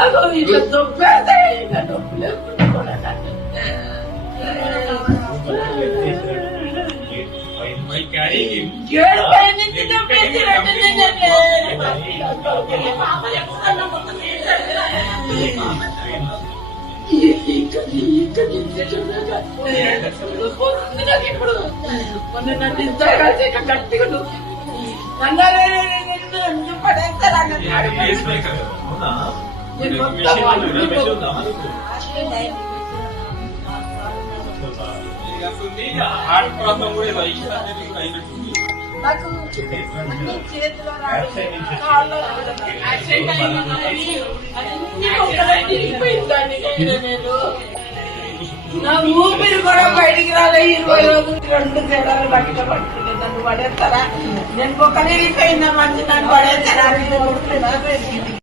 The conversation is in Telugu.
కాదు ఇట్లా దొబ్బేదే ఇంకా నొప్పి లేకుండా కూడా ఇప్పుడు మొన్న నన్ను ఇంత కలిసి గట్టిగా నాకు చేతిలో నేను నా ఊపిరి కూడా బయటికి రాలే 20 రోజులు 2 తేడాలు బట్టిగా పట్టుకుంటే నన్ను పడేస్తారా నేను ఒక్కరికైనా మంచి నన్ను పడేస్తారా